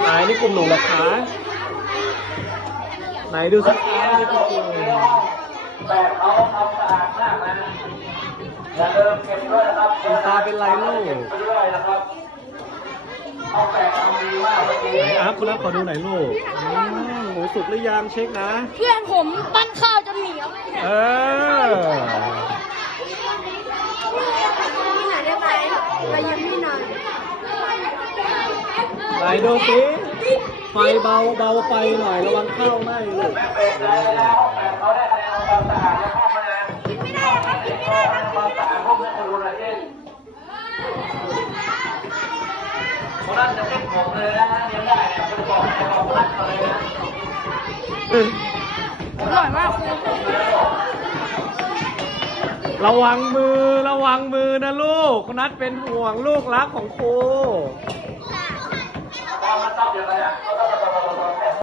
ไหนนี่กลุ่มหนูเหรอคะไหนดูสิคะนี่กลุ่ม แต่เขาทำสะอาดมากนะอย่าลืมเก็บด้วยนะครับ คุณตาเป็นไรลูก เก็บไปด้วยนะครับเขาแปะทำดีมากเมื่อกี้ ไหนอัพคุณอัพขอดูหน่อยลูกหมูสุกหรือยังเช็คนะ เพื่อนผมปั้นข้าวจนเหนียว เออ ที่ไหนได้ไหมไปยังที่ไหน ไหนดูสิไฟเบาไฟหน่อยระวังข้าวไหม้ลูก แม่เป็ดได้แล้วแต่เขาได้คะแนนความสะอาดในห้องมานะ กินไม่ได้ครับกินไม่ได้ครับ ความสะอาดห้องให้คนดูหน่อยดิคนนั้นจะเล่นผมเลยนะเลี้ยงได้เนี่ยคุณบอกให้เราพัดเขาเลยนะ อร่อยมากครู ระวังมือนะลูกนัดเป็นห่วงลูกรักของครู พอมาซับอย่างไรอ่ะก็